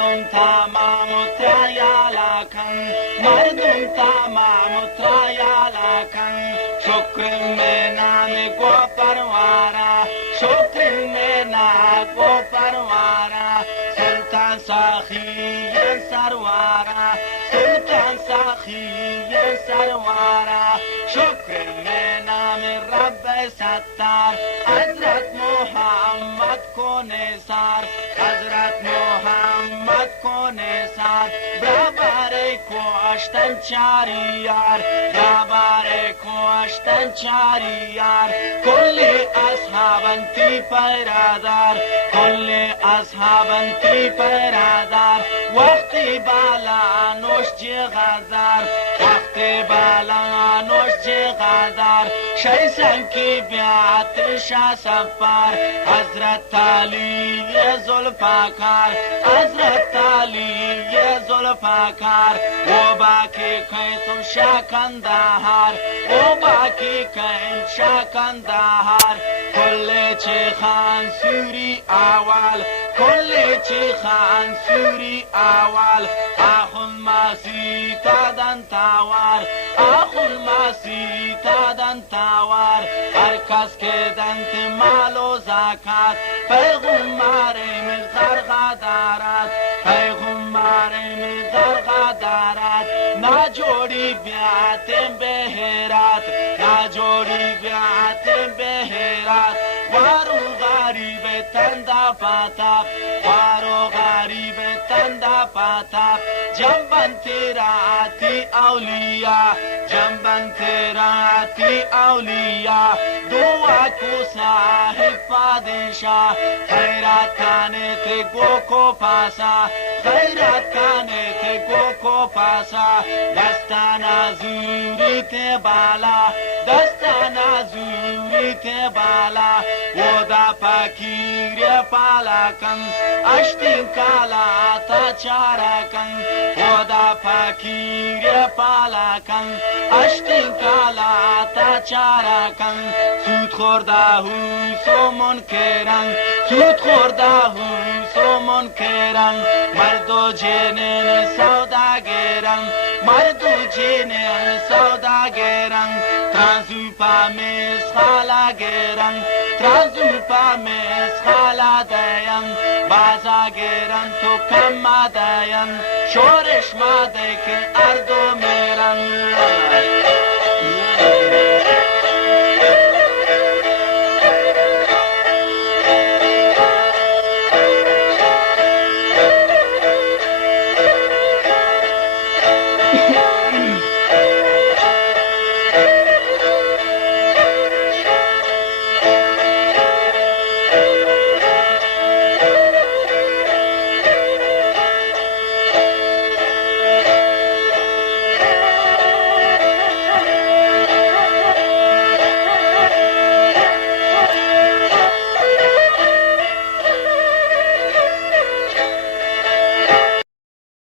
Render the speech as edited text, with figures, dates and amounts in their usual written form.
مردم تمام و ترایالا کن مردم تمام و ترایالا کن شکر منام گو پروارا شکر منام گو پروارا سلطان ساخی سروارا سلطان ساخی سروارا شکر منام رب ستار حضرت محمد کو نثار حضرت محمد کو نثار برابر کشتن چاریار برابر کشتن چاریار کل اصحابن تی پرادار کل اصحابن تی پرادار وقتی بالا نوش غزار وقتی بالا نوش غزار شیسن کی بیات شا سفار حضرت علی ذوالفقار حضرت علی ذوالفقار و باقی کن شاکندهار و باقی کن شاکندهار کل چه خان سوری اول کل چه خان سوری اول آخون ماسی تادن تاوار آخون ماسی تادن تاوار هر کس که دنت مال و زکات پیغمبر مزرغ دارد پیغمبر مزرغ دارد ناجوری بیاتم بهرات ناجوری بیاتم بهرات وارو غریب تندا پاتاب وارو غریب تندا پاتاب جنبن تیراتی اولیاء جنبن تیراتی اولیاء دعا کو صاحب پادشاہ خیرات کانے تھے گو کو پاسا خیرات کانے تھے گو کو پاسا دستانا زوری تھے بالا دستانا زوری تھے بالا ودا پاکیر پالا کن اشتین کالا تا چارا کن ودا پاکیر پالا کن اشتین کالا تا چارا کن سود خورده سو منکرن سود خورده سو منکرن مردو جنن سوداگرن مردو جنن سوداگرن ترانزو پامیز خالا گرن ترانزو پامیز خالا دین بازا گرن تو کم دین شورش ماده که اردو میرن